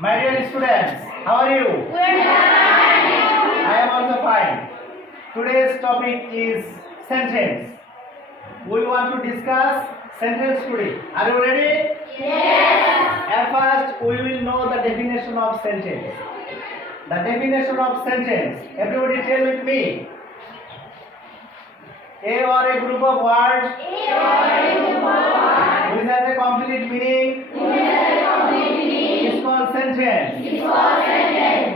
My dear students, how are you? I am also fine. Today's topic is sentence. We want to discuss sentence today. Are you ready? Yes. At first, we will know the definition of sentence. The definition of sentence. Everybody tell with me. A or a group of words which has a complete meaning is called sentence.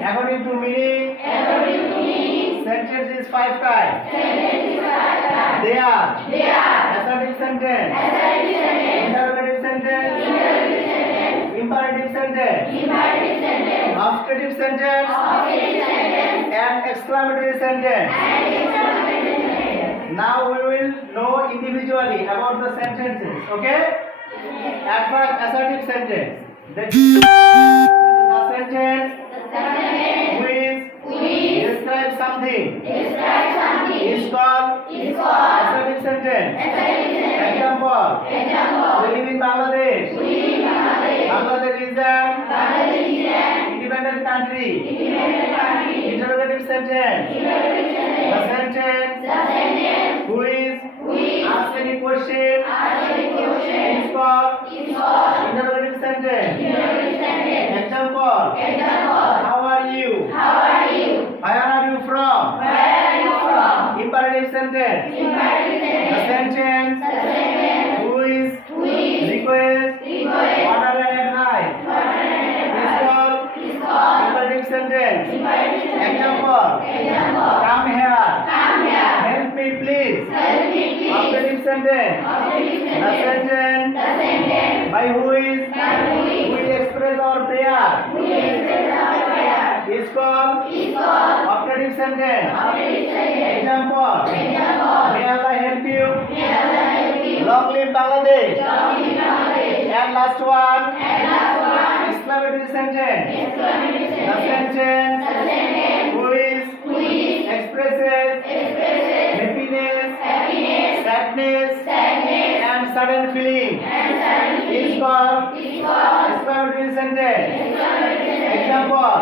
According to meaning, sentence is 5 types. They are assertive sentence, interrogative sentence, imperative sentence, obstructive sentence, and exclamatory sentence. Now we will know individually about the sentences. Okay? At first, assertive sentence. The sentence which describes something is called assertive sentence. Example: we live in Bangladesh. Bangladesh is an independent country. Interrogative sentence. The sentence which asks any question is called interrogative sentence. Example: how are you? Where are you from? Imperative sentence. The sentence which request water and advice is called imperative sentence. Example: come here. Help me please. Obstructive sentence. The sentence by which we express our prayer is called obstructive sentence. Example: may Allah help you. Long live Bangladesh. And last one, exclamatory sentence. The sentence which expresses happiness, sadness, and sudden feeling is called exclamatory sentence. Example: